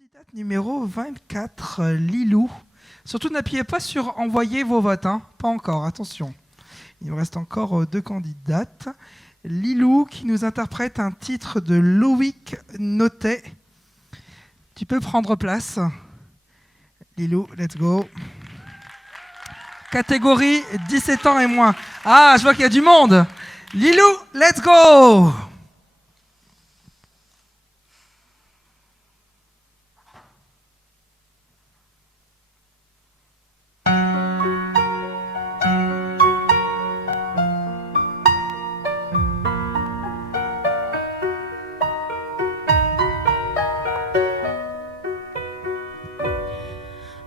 Candidate numéro 24, Lilou. Surtout n'appuyez pas sur envoyer vos votes, hein. Pas encore, attention. Il nous reste encore deux candidates. Lilou qui nous interprète un titre de Loïc Notet. Tu peux prendre place. Lilou, let's go. Catégorie 17 ans et moins. Ah, je vois qu'il y a du monde. Lilou, let's go.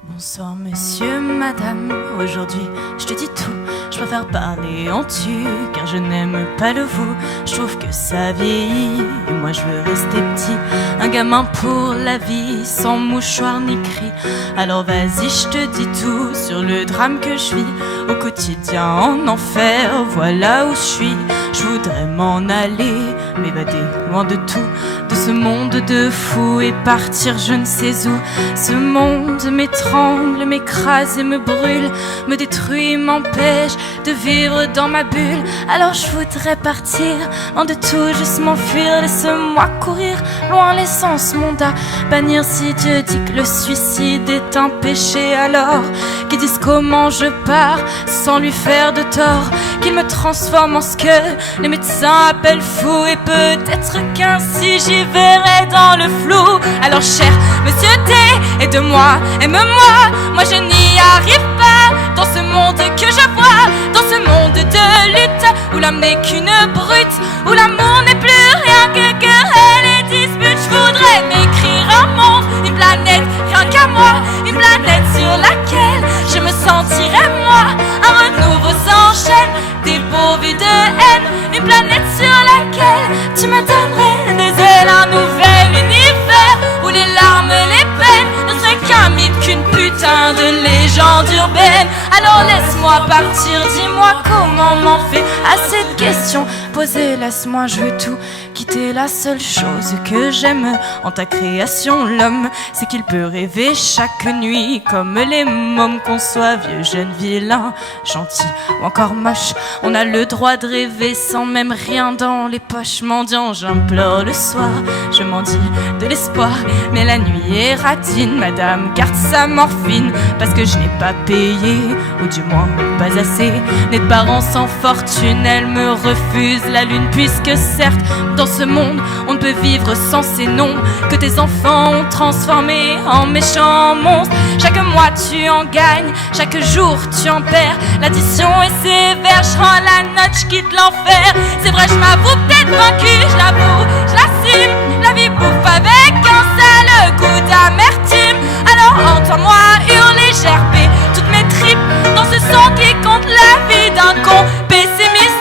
Bonsoir monsieur, madame, aujourd'hui je te dis tout. Je préfère parler en tu, car je n'aime pas le vous. Je trouve que ça vieillit, et moi je veux rester petit. Un gamin pour la vie, sans mouchoir ni cri. Alors vas-y, je te dis tout sur le drame que je vis. Au quotidien en enfer, voilà où je suis. Je voudrais m'en aller, m'évader loin de tout, de ce monde de fous, et partir je ne sais où. Ce monde m'étrangle, m'écrase et me brûle, me détruit, m'empêche de vivre dans ma bulle. Alors je voudrais partir, loin de tout, juste m'enfuir. Laisse-moi courir, loin laissant ce monde à bannir. Si Dieu dit que le suicide est un péché, alors qu'ils disent comment je pars sans lui faire de tort, qu'il me transforme en ce que les médecins appellent fou. Et peut-être qu'ainsi j'y verrai dans le flou. Alors cher monsieur T, aide-moi, aime-moi, moi je n'y arrive pas. Dans ce monde que je vois, dans ce monde de lutte, où l'homme n'est qu'une brute, où l'amour n'est plus rien que querelle et dispute. Je voudrais m'écrire un monde, une planète, rien qu'à moi, une planète sur laquelle je me sentirais moi. Un renouveau s'enchaîne, dépourvu de haine, une planète sur laquelle tu me donnerais des ailes. Un nouvel univers où les larmes, les peines ne seraient qu'un mythe, qu'une putain de légende urbaine. Alors laisse-moi partir, dis-moi comment m'en fait à cette question posée. Laisse-moi, je veux tout quitter. La seule chose que j'aime en ta création, l'homme, c'est qu'il peut rêver chaque nuit comme les mômes. Qu'on soit vieux, jeune, vilain, gentil ou encore moche, on a le droit de rêver sans même rien dans les poches. Mendiant, j'implore le soir, je m'en dis de l'espoir, mais la nuit est ratine. Madame garde sa morphine, parce que je n'ai pas payé, ou du moins pas assez. Née de parents sans fortune, elle me refuse la lune, puisque certes dans ce monde on ne peut vivre sans ces noms que tes enfants ont transformés en méchants monstres. Chaque mois tu en gagnes, chaque jour tu en perds. L'addition est sévère, je rends la note, je quitte l'enfer. C'est vrai, je m'avoue peut-être vaincu, je l'avoue, je l'assume. La vie bouffe avec un sale goût d'amertume. Alors entends-moi hurler, gerber toutes mes tripes dans ce son qui compte la vie d'un con pessimiste.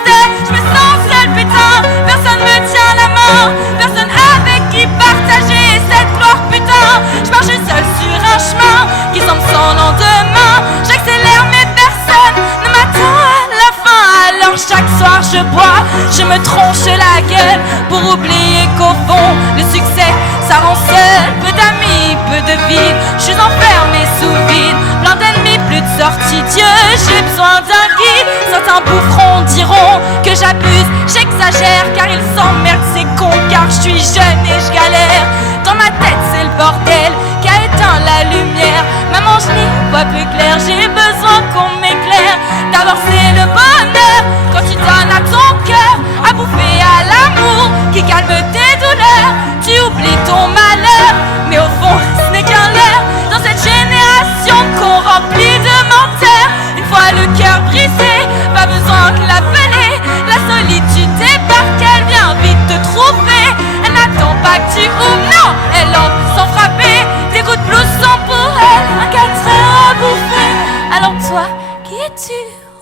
Je me sens seul, putain, personne me tient la main, personne avec qui partager cette gloire, putain. Je marche seul sur un chemin qui semble sans lendemain. J'accélère mais personne ne m'attend à la fin. Alors chaque soir je bois, je me tronche la gueule pour oublier qu'au fond le succès ça rend seul. Peu d'amis, peu de vie, je suis enfermé sous vide, plein d'ennemis, plus de sortie. Dieu, j'ai besoin d'un guide. Certains boufferons diront que j'abuse, j'exagère, car ils s'emmerdent ces cons, car je suis jeune et je galère. Dans ma tête c'est le bordel qui a éteint la lumière. Maman, je n'y vois plus clair, j'ai besoin qu'on m'éclaire. D'abord c'est le bonheur quand tu donnes à ton cœur à bouffer à l'amour qui calme tes douleurs. Tu oublies ton malheur, mais au fond ce n'est qu'un leurre. Dans cette génération qu'on remplit de menteurs, une fois le cœur brisé, pas besoin de l'appeler. La solitude débarque, elle vient vite te trouver. Elle n'attend pas que tu ouvres, non, elle entre sans frapper. Tes coups de blouse sont pour elle un 4 heures à bouffer. Alors toi, qui es-tu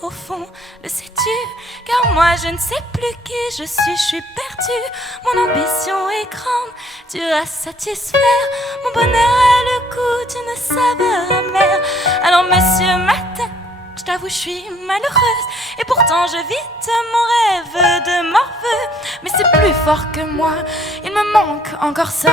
au fond, le sais-tu? Car moi je ne sais plus qui je suis perdue. Mon ambition est grande, Dieu à satisfaire. Mon bonheur a le goût d'une saveur amère. Alors monsieur matin, je t'avoue je suis malheureuse, et pourtant je vis de mon rêve de morveux. Mais c'est plus fort que moi, il me manque encore ça.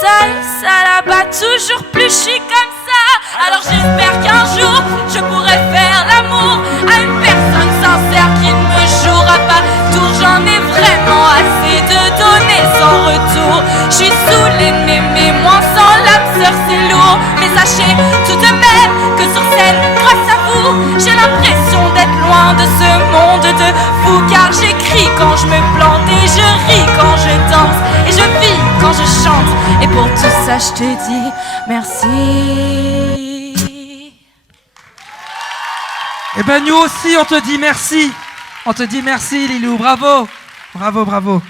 Ça là-bas, toujours plus, je suis comme ça. Alors j'espère qu'un jour, je pourrai faire l'amour à une personne sincère qui ne me jouera pas tour. J'en ai vraiment assez de donner sans retour. Je suis saoulée mais moins sans l'âme sœur, c'est lourd. Mais sachez tout de même que sur scène, grâce à vous, j'ai l'impression d'être loin de ce monde de fous. Car j'écris quand je me plante et je ris quand je danse et je vis quand je chante. Et pour tout ça je te dis merci. Eh ben nous aussi on te dit merci. On te dit merci Lilou, bravo. Bravo, bravo.